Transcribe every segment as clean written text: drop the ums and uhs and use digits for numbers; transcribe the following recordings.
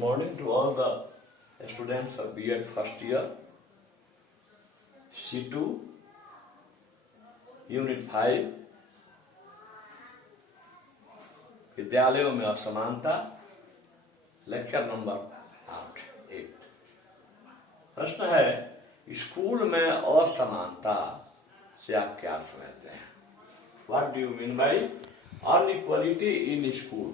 morning to all the students of B.Ed first year, C2, Unit 5, विद्यालयों में असमानता, lecture number 8। प्रश्न है, स्कूल में असमानता से आप क्या समझते हैं? What do you mean by inequality in school?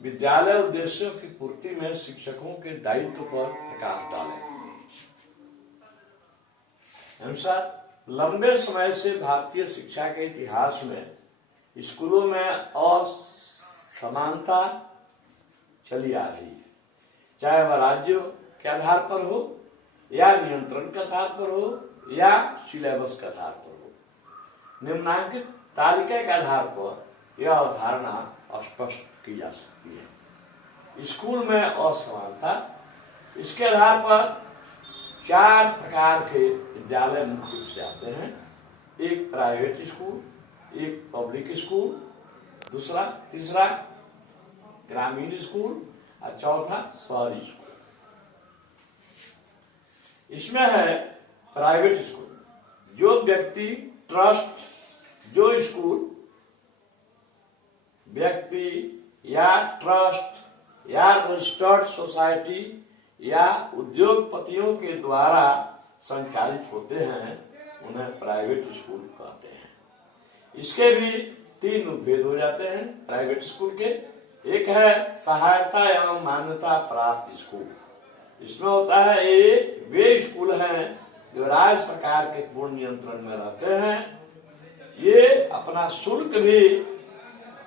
विद्यालय उद्देश्यों की पूर्ति में शिक्षकों के दायित्व पर प्रकाश डालें। अनुसार लंबे समय से भारतीय शिक्षा के इतिहास में स्कूलों में असमानता चली आ रही है, चाहे वह राज्यों के आधार पर हो या नियंत्रण के आधार पर हो या सिलेबस के आधार पर हो। निम्नांकित तालिका के आधार पर यह अवधारणा स्पष्ट की जा सकती है। स्कूल में असमानता, इसके आधार पर 4 प्रकार के विद्यालय मुख्य रूप से आते हैं। एक प्राइवेट स्कूल, एक पब्लिक स्कूल, तीसरा ग्रामीण स्कूल और चौथा शहरी स्कूल। इसमें है प्राइवेट स्कूल, जो व्यक्ति ट्रस्ट, जो स्कूल व्यक्ति या ट्रस्ट या रजिस्टर्ड सोसाइटी या उद्योगपतियों के द्वारा संचालित होते हैं, उन्हें प्राइवेट स्कूल कहते हैं। इसके भी 3 उपभेद हो जाते हैं प्राइवेट स्कूल के। एक है सहायता एवं मान्यता प्राप्त स्कूल। इसमें होता है एक वे स्कूल हैं जो राज्य सरकार के पूर्ण नियंत्रण में रहते हैं। ये अपना शुल्क भी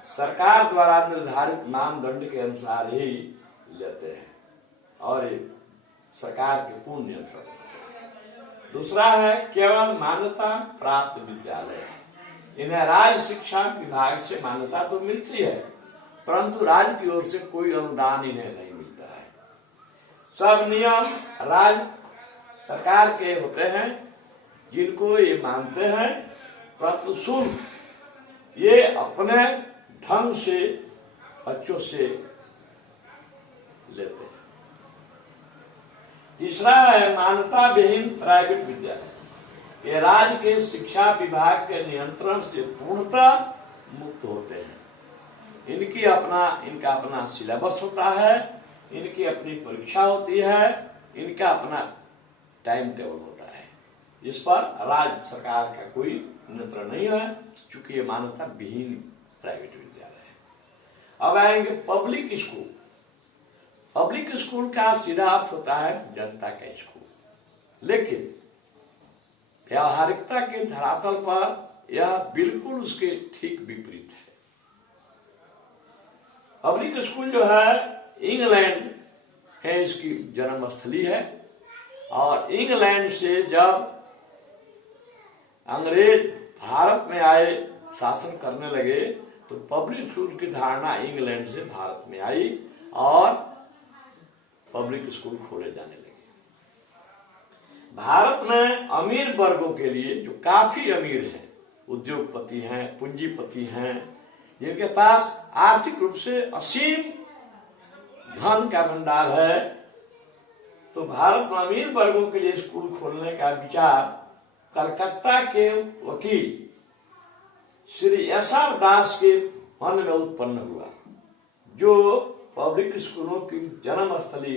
सरकार द्वारा निर्धारित मानदंड के अनुसार ही लेते हैं और सरकार के पूर्ण नियंत्रण। दूसरा है केवल मान्यता प्राप्त विद्यालय। इन्हें राज्य शिक्षा विभाग से मान्यता तो मिलती है, परंतु राज्य की ओर से कोई अनुदान इन्हें नहीं मिलता है। सब नियम राज्य सरकार के होते हैं, जिनको ये मानते हैं, परंतु शुल्क ये अपने ढंग से बच्चों से लेते हैं। तीसरा है मान्यता विहीन प्राइवेट विद्यालय। ये राज्य के शिक्षा विभाग के नियंत्रण से पूर्णतः मुक्त होते हैं। इनका अपना सिलेबस होता है, इनकी अपनी परीक्षा होती है, इनका अपना टाइम टेबल होता है। इस पर राज्य सरकार का कोई नियंत्रण नहीं है, क्योंकि ये मान्यता विहीन प्राइवेट विद्यालय है। अब आएंगे पब्लिक स्कूल। पब्लिक स्कूल का सीधा अर्थ होता है जनता का स्कूल, लेकिन व्यावहारिकता के धरातल पर यह बिल्कुल उसके ठीक विपरीत है। पब्लिक स्कूल जो है इंग्लैंड है, इसकी जन्मस्थली है, और इंग्लैंड से जब अंग्रेज भारत में आए, शासन करने लगे, तो पब्लिक स्कूल की धारणा इंग्लैंड से भारत में आई और पब्लिक स्कूल खोले जाने लगे। भारत में अमीर वर्गों के लिए, जो काफी अमीर हैं, उद्योगपति हैं, पूंजीपति हैं, जिनके पास आर्थिक रूप से असीम धन का भंडार है, तो भारत में अमीर वर्गों के लिए स्कूल खोलने का विचार कलकत्ता के वकील श्री एस.आर. दास के मन में उत्पन्न हुआ, जो पब्लिक स्कूलों की जन्मस्थली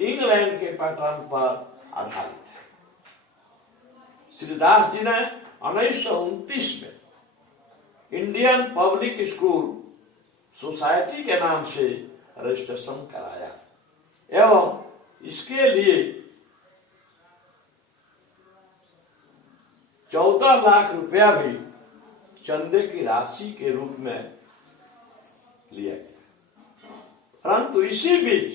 इंग्लैंड के पैटर्न पर आधारित है। श्री दास जी ने 1929 में इंडियन पब्लिक स्कूल सोसाइटी के नाम से रजिस्ट्रेशन कराया एवं इसके लिए 14 लाख रुपया भी चंदे की राशि के रूप में लिया गया। परंतु इसी बीच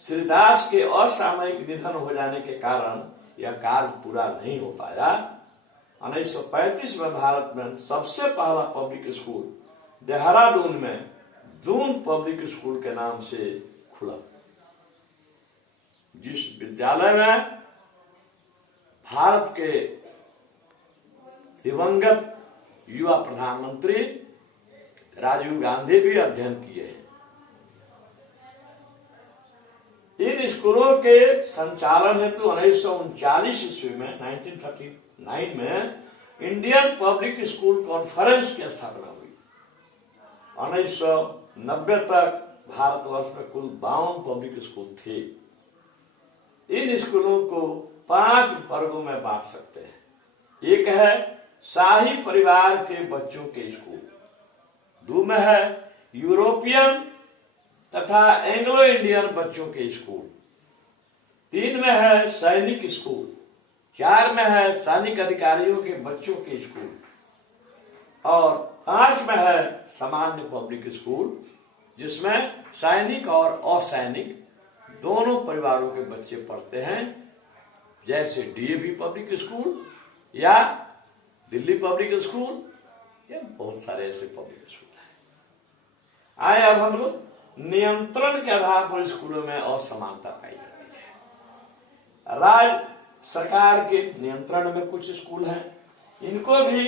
श्री दास के असामयिक निधन हो जाने के कारण यह कार्य पूरा नहीं हो पाया। 1935 में भारत में सबसे पहला पब्लिक स्कूल देहरादून में दून पब्लिक स्कूल के नाम से खुला, जिस विद्यालय में भारत के दिवंगत युवा प्रधानमंत्री राजीव गांधी भी अध्ययन किए हैं। इन स्कूलों के संचालन हेतु 1939 ईस्वी में 1939 में इंडियन पब्लिक स्कूल कॉन्फ्रेंस की स्थापना हुई। 1990 तक भारतवर्ष में कुल 52 पब्लिक स्कूल थे। इन स्कूलों को 5 वर्गों में बांट सकते हैं। एक है शाही परिवार के बच्चों के स्कूल, 2 में है यूरोपियन तथा एंग्लो इंडियन बच्चों के स्कूल, 3 में है सैनिक स्कूल, 4 में है सैनिक अधिकारियों के बच्चों के स्कूल और 5 में है सामान्य पब्लिक स्कूल, जिसमें सैनिक और असैनिक दोनों परिवारों के बच्चे पढ़ते हैं, जैसे डीएवी पब्लिक स्कूल या दिल्ली पब्लिक स्कूल या बहुत सारे ऐसे पब्लिक स्कूल हैं। आए अब हम लोग नियंत्रण के आधार पर स्कूलों में असमानता पाई जाती है। राज्य सरकार के नियंत्रण में कुछ स्कूल हैं, इनको भी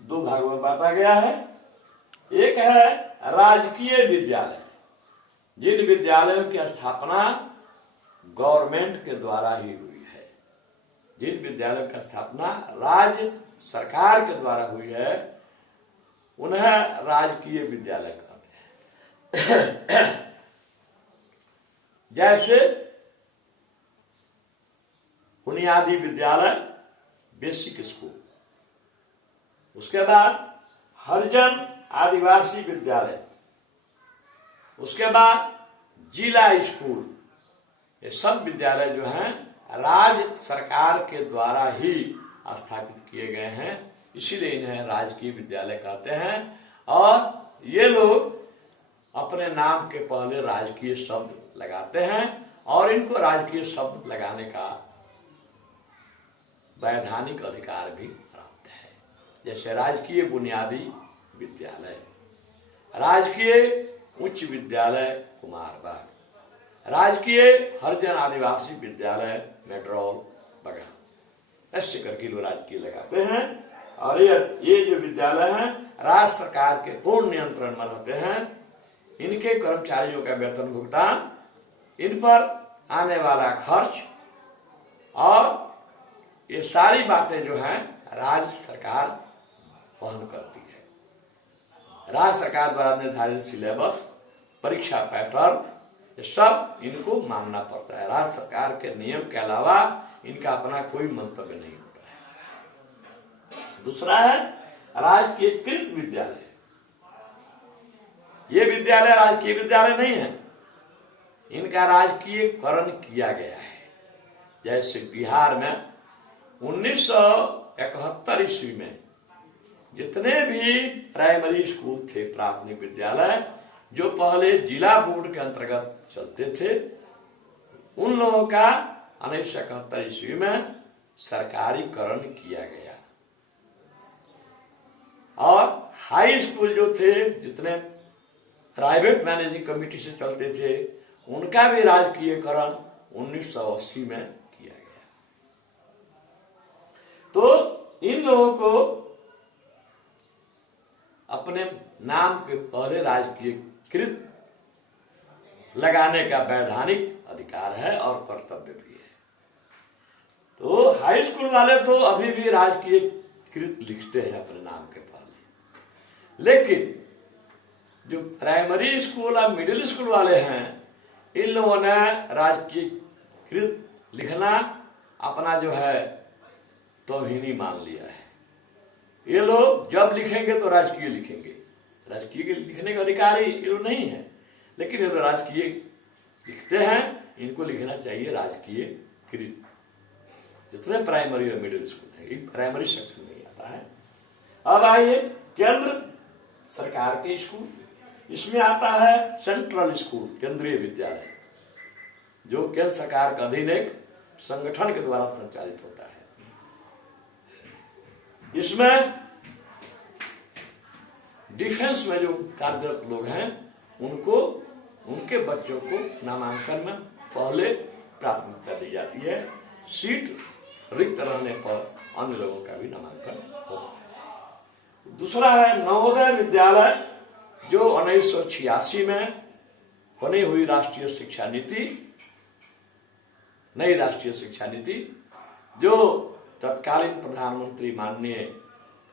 2 भागों में बांटा गया है। एक है राजकीय विद्यालय, जिन विद्यालयों की स्थापना गवर्नमेंट के द्वारा ही हुई है। जिन विद्यालयों की स्थापना राज्य सरकार के द्वारा हुई है उन्हें राजकीय विद्यालय कहते हैं। जैसे बुनियादी विद्यालय, बेसिक स्कूल, उसके बाद हरिजन आदिवासी विद्यालय, उसके बाद जिला स्कूल। ये सब विद्यालय जो हैं राज्य सरकार के द्वारा ही स्थापित किए गए हैं, इसीलिए इन्हें राजकीय विद्यालय कहते हैं। और ये लोग अपने नाम के पहले राजकीय शब्द लगाते हैं और इनको राजकीय शब्द लगाने का वैधानिक अधिकार भी प्राप्त है। जैसे राजकीय बुनियादी विद्यालय, राजकीय उच्च विद्यालय कुमारबाग, राजकीय हरिजन आदिवासी विद्यालय मेड्रोल वगैरह, ऐसे करके लोग राजकीय लगाते हैं। और ये जो विद्यालय हैं राज्य सरकार के पूर्ण नियंत्रण में रहते हैं। इनके कर्मचारियों का वेतन भुगतान, इन पर आने वाला खर्च और ये सारी बातें जो हैं राज्य सरकार वहन करती है। राज्य सरकार द्वारा निर्धारित सिलेबस, परीक्षा पैटर्न, ये सब इनको मानना पड़ता है। राज्य सरकार के नियम के अलावा इनका अपना कोई मंतव्य नहीं होता है। दूसरा है राजकीयकृत विद्यालय। ये विद्यालय राजकीय विद्यालय नहीं है, इनका राजकीयकरण किया गया है। जैसे बिहार में 1971 ईस्वी में जितने भी प्राइमरी स्कूल थे, प्राथमिक विद्यालय, जो पहले जिला बोर्ड के अंतर्गत चलते थे, उन लोगों का 1971 ईस्वी में सरकारीकरण किया गया। और हाई स्कूल जो थे, जितने प्राइवेट मैनेजिंग कमेटी से चलते थे, उनका भी राजकीयकरण 1980 में किया गया। तो इन लोगों को अपने नाम के पहले राजकीयकृत लगाने का वैधानिक अधिकार है और कर्तव्य भी है। तो हाई स्कूल वाले तो अभी भी राजकीयकृत लिखते हैं अपने नाम के पहले, लेकिन जो प्राइमरी स्कूल और मिडिल स्कूल वाले हैं, इन लोगों ने राजकीयकृत लिखना अपना जो है तौहीनी मान लिया है। ये लोग जब लिखेंगे तो राजकीय लिखेंगे, राजकीय के लिखने का अधिकार ये लोग नहीं है, लेकिन ये लोग राजकीय लिखते हैं। इनको लिखना चाहिए राजकीयकृत। जितने प्राइमरी और मिडिल स्कूल है, ये प्राइमरी सेक्शन में आता है। अब आइए केंद्र सरकार के स्कूल, इसमें आता है सेंट्रल स्कूल, केंद्रीय विद्यालय, जो केंद्र सरकार के अधीन एक संगठन के द्वारा संचालित होता है। इसमें डिफेंस में जो कार्यरत लोग हैं, उनको, उनके बच्चों को नामांकन में पहले प्राथमिकता दी जाती है। सीट रिक्त रहने पर अन्य लोगों का भी नामांकन होता है। दूसरा है नवोदय विद्यालय, जो 1986 में बनी हुई राष्ट्रीय शिक्षा नीति, नई राष्ट्रीय शिक्षा नीति, जो तत्कालीन प्रधानमंत्री माननीय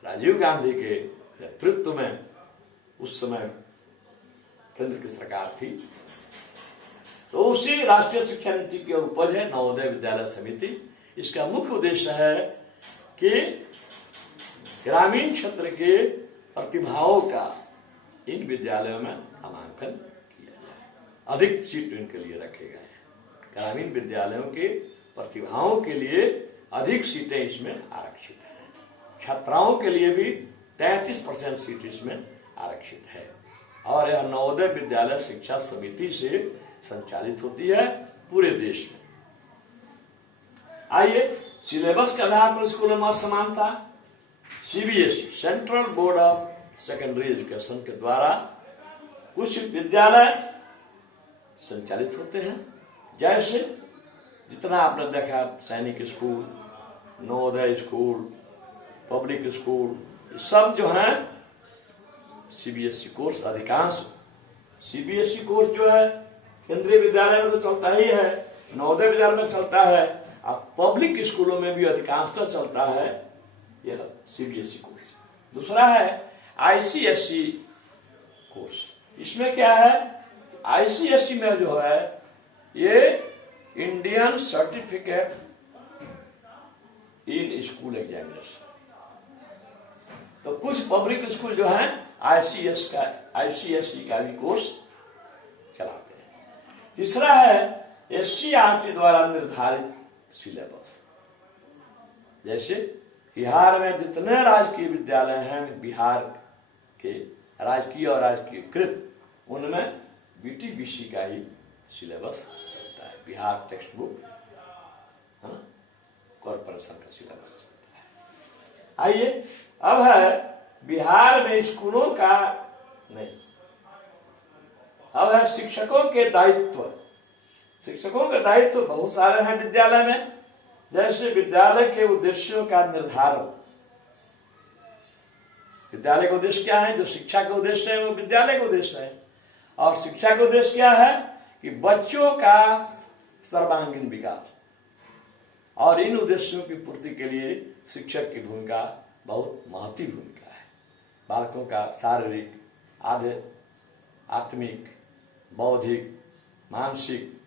राजीव गांधी के नेतृत्व में उस समय केंद्र की सरकार थी, तो उसी राष्ट्रीय शिक्षा नीति की उपज है नवोदय विद्यालय समिति। इसका मुख्य उद्देश्य है कि ग्रामीण क्षेत्र के प्रतिभाओं का इन विद्यालयों में नामांकन किया जाए, अधिक सीट इनके लिए रखे गए हैं। ग्रामीण विद्यालयों के प्रतिभाओं के लिए अधिक सीटें इसमें आरक्षित हैं। छात्राओं के लिए भी 33% सीट इसमें आरक्षित है और यह नवोदय विद्यालय शिक्षा समिति से संचालित होती है पूरे देश में। आइए, सिलेबस के आधार पर स्कूलों में असमानता। CBSE, central board of secondary education के द्वारा कुछ विद्यालय संचालित होते हैं, जैसे जितना आपने देखा सैनिक school, Navodaya school, public school, सब जो है सीबीएसई कोर्स। अधिकांश सीबीएसई कोर्स जो है केंद्रीय विद्यालय में तो चलता ही है, नवोदय विद्यालय में चलता है, अब पब्लिक स्कूलों में भी अधिकांशतः चलता है यह सीबीएसई कोर्स। दूसरा है आईसीएसई कोर्स। इसमें क्या है, आईसीएसई में जो है ये Indian certificate in school examination. तो कुछ पब्लिक स्कूल जो है आईसीएसई का भी कोर्स चलाते हैं। तीसरा है एससीईआरटी द्वारा निर्धारित सिलेबस। जैसे बिहार में जितने राजकीय विद्यालय हैं, बिहार के राजकीय और राजकीयकृत, उनमें बीटीबीसी का ही सिलेबस चलता है। बिहार टेक्स्ट बुक है ना, कॉर्पोरेशन का सिलेबस चलता है। आइए, अब है बिहार में स्कूलों का नहीं, अब है शिक्षकों के दायित्व। शिक्षकों के दायित्व बहुत सारे हैं विद्यालय में, जैसे विद्यालय के उद्देश्यों का निर्धारण। विद्यालय का उद्देश्य क्या है, जो शिक्षा का उद्देश्य है वो विद्यालय का उद्देश्य है। और शिक्षा का उद्देश्य क्या है कि बच्चों का सर्वांगीण विकास, और इन उद्देश्यों की पूर्ति के लिए शिक्षक की भूमिका बहुत महत्वपूर्ण भूमिका है। बालकों का शारीरिक, आत्मिक, बौद्धिक, मानसिक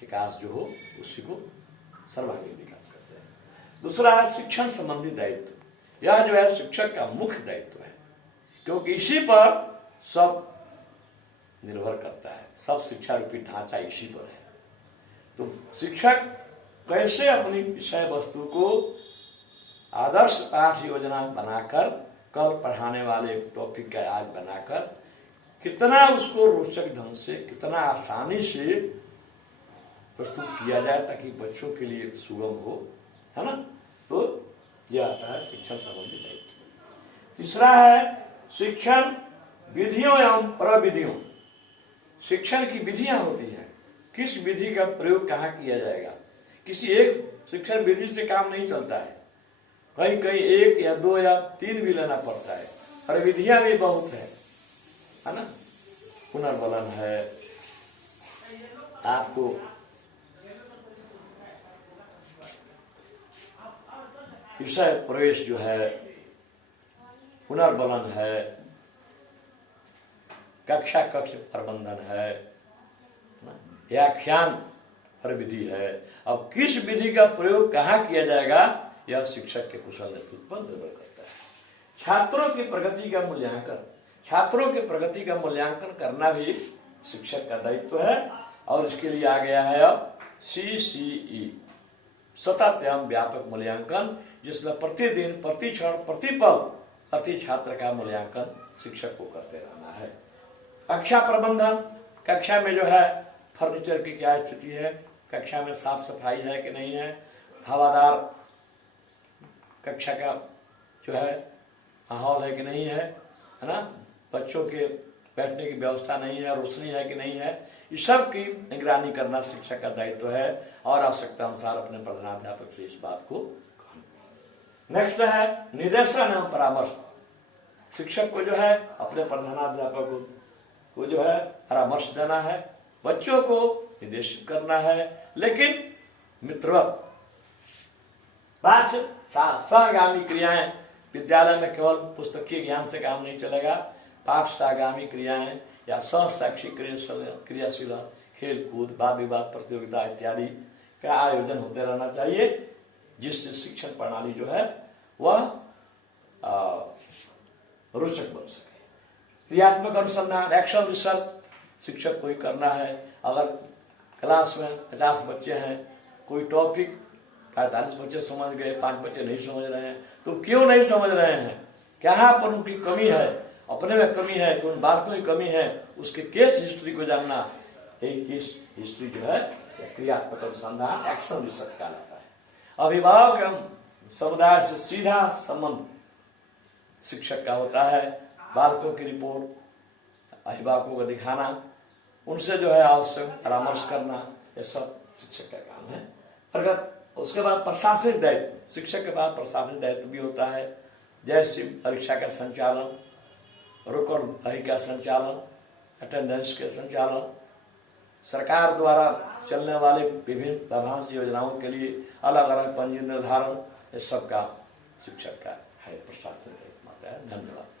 विकास जो हो उसी को सर्वांगीण विकास करते हैं। दूसरा है शिक्षण संबंधी दायित्व। यह जो है शिक्षक का मुख्य दायित्व है, क्योंकि इसी पर सब निर्भर करता है, सब शिक्षा रूपी ढांचा इसी पर है। तो शिक्षक कैसे अपनी विषय वस्तु को आदर्श पाठ योजना बनाकर, कल पढ़ाने वाले टॉपिक का आज बनाकर कितना उसको रोचक ढंग से, कितना आसानी से प्रस्तुत किया जाए ताकि बच्चों के लिए सुगम हो, है ना। तो यह आता है शिक्षण संबंधी दायित्व। तीसरा है शिक्षण विधियों एवं प्रविधियों। शिक्षण की विधियां होती हैं, किस विधि का प्रयोग कहाँ किया जाएगा। किसी एक शिक्षण विधि से काम नहीं चलता है, कहीं कहीं 1 या 2 या 3 भी लेना पड़ता है, और विधियां भी बहुत है ना। पुनर्बलन है, आपको विषय प्रवेश जो है, पुनर्बलन है, कक्षा कक्ष प्रबंधन है, व्याख्यान पर विधि है। अब किस विधि का प्रयोग कहाँ किया जाएगा, यह शिक्षक के कुशल नेतृत्व पर निर्भर करता है। छात्रों की प्रगति का मूल्यांकन, छात्रों के प्रगति का मूल्यांकन करना भी शिक्षक का दायित्व है, और इसके लिए आ गया है अब CCE, सतत एवं व्यापक मूल्यांकन, जिसमें प्रतिदिन, प्रति क्षण, प्रतिपल, प्रति छात्र का मूल्यांकन शिक्षक को करते रहना है। कक्षा प्रबंधन, कक्षा में जो है फर्नीचर की क्या स्थिति है, कक्षा में साफ सफाई है कि नहीं है, हवादार कक्षा का जो है माहौल है कि नहीं है ना, बच्चों के बैठने की व्यवस्था नहीं है, रोशनी है कि नहीं है, इस सब की निगरानी करना शिक्षक का दायित्व है, और आवश्यकता अनुसार अपने प्रधानाध्यापक से इस बात को कहना। नेक्स्ट है निर्देशन एवं परामर्श। शिक्षक को जो है अपने प्रधानाध्यापक को को जो है परामर्श देना है, बच्चों को निर्देशित करना है, लेकिन मित्रवत पाठ सहगामी क्रियाएं, विद्यालय में केवल पुस्तकीय ज्ञान से काम नहीं चलेगा। पाठ सहगामी क्रियाएं या सहशैक्षिक क्रियाशील खेल कूद, वाद विवाद प्रतियोगिता इत्यादि का आयोजन होते रहना चाहिए, जिससे शिक्षण प्रणाली जो है वह रोचक बन सके। क्रियात्मक अनुसंधान, एक्शन रिसर्च शिक्षक को ही करना है। अगर क्लास में 50 बच्चे हैं, कोई टॉपिक 45 बच्चे समझ गए, 5 बच्चे नहीं समझ रहे हैं, तो क्यों नहीं समझ रहे हैं, कहाँ पर उनकी कमी है, अपने में कमी है, कौन बातों की कमी है, उसके केस हिस्ट्री को जानना। यही केस हिस्ट्री जो है क्रियात्मक अनुसंधान, एक्शन रिसर्च कहलाता है। अभिभावक एवं समुदाय से सीधा संबंध शिक्षक का होता है। बालकों की रिपोर्ट अभिभावकों को दिखाना, उनसे जो है आवश्यक परामर्श करना, यह सब शिक्षक का काम है। प्रगत उसके बाद प्रशासनिक दायित्व, शिक्षक के बाद प्रशासनिक दायित्व भी होता है, जैसे परीक्षा का संचालन, रोकड़ भरी का संचालन, अटेंडेंस के संचालन, सरकार द्वारा चलने वाले विभिन्न लाभांश योजनाओं के लिए अलग अलग पंजीयन निर्धारण, ये सब काम शिक्षक का है, प्रशासनिक दायित्व आता है। धन्यवाद।